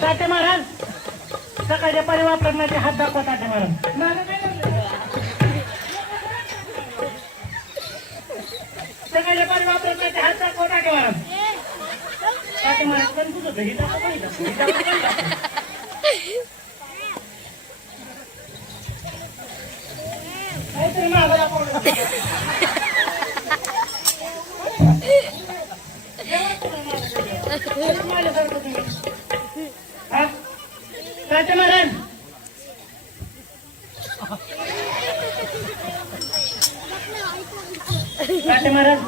ताटे महाराज सकाळच्या पारी वापरत नाही हात दाखवा ताटे महाराज सकाळच्या पारी वापरत नाही हात दाखवा ताटे महाराज ताटे महाराज पण तुझं घरी काहीतरी मागायला ताटे महाराज ताटे महाराज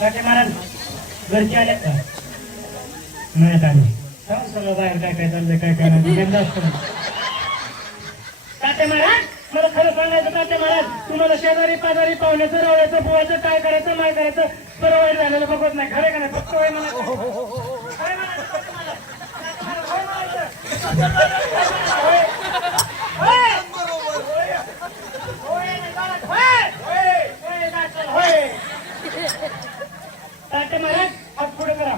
ताटे महाराज घरचे आले का नाही आले सगळं बाहेर काय काय चाललंय काय काय नाही ताटे महाराज मला खरं सांगायचं ताटे महाराज तुम्हाला शेजारी पाजारी पाहुण्याचं रवळ्याचं बुवाचं काय करायचं नाही करायचं बरं वाईट झालेलं बघत नाही खरे का नाही फक्त वय मला ताटे महाराज हात पुढे करा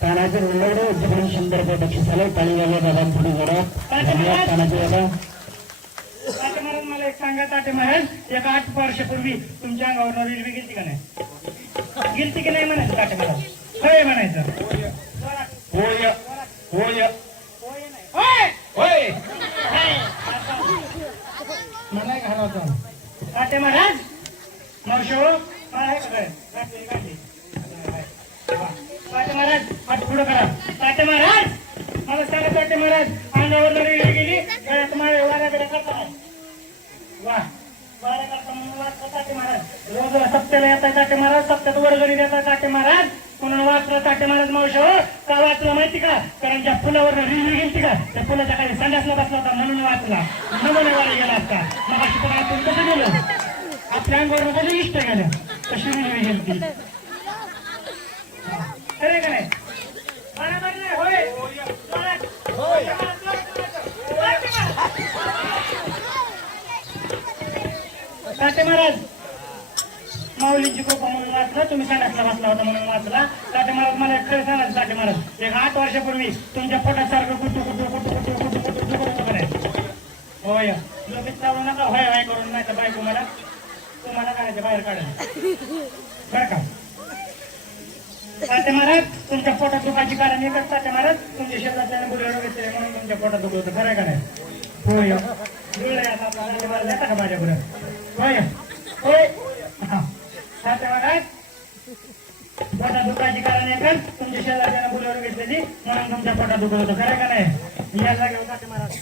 तानाचे उल्लडे जीवन सुंदर बक्षीस झालं पाणी झालं दादा पुढे जरा तानाचे दादा ताटे महाराज मला एक सांगा ताटे महाराज एका 8 वर्षापूर्वी तुमच्या अंगावर रेल्वे गेलती का नाही गेलती की नाही म्हणायचं ताटे महाराज होय म्हणायचं होय होय होय मला घालावतो ताटे महाराज नवशो ताटे महाराज हात पुढे करा ताटे महाराज मला सांगा ताटे महाराज अंगावर रेल्वे गेली गळ्यात माळे वाऱ्याकडे करता वा वाऱ्या करता म्हणून वाचता ताटे महाराज रोज सप्त्याला येतात ताटे महाराज सप्त्यात वर्गणी देतात ताटे महाराज म्हणून वाचलं ताटे महाराज मावशी हो का वाचलं माहिती का कारण ज्या पुलावर रेल्वे गेली का त्या पुलाच्या काही संडासला बसला होता म्हणून वाचला नमुनेवाला गेला असता मग अशी पण आपण कसं गेलो आपल्या अंगावर कधी इष्ट गेल्या कशी रेल्वे गेली खरे का नाही बरोबर नाही होय ताटे महाराज माऊलींची कृपा म्हणून वाचला तुम्ही संडासला बसला होता म्हणून वाचला ताटे महाराज मला खरं सांगायचं ताटे महाराज एक 8 वर्षापूर्वी तुमच्या पोटासारखं कुटू कुटू कुटू कुटू कुटू कुटू कुटू कुटू करायचं होय लगेच चालू नका होय होय करून नाही तर बायको मला तुम्हाला काढायचं बाहेर काढायचं बरं का ताटे महाराज तुमच्या पोटात दुखायची कारण एकच ताटे महाराज तुमच्या शेजारच्या बुडवलं घेतले म्हणून तुमच्या पोटात दुखवतं खरं का नाही होय जुळलंय आता आपला ताटे महाराज येता का माझ्या पुढे होय होय ताटे महाराज पोटात दुखायची कारण एकच तुमच्या शेजारच्या बुडवलं घेतलेली म्हणून तुमच्या पोटात दुखवतं खरं का नाही यायला घेऊ ताटे महाराज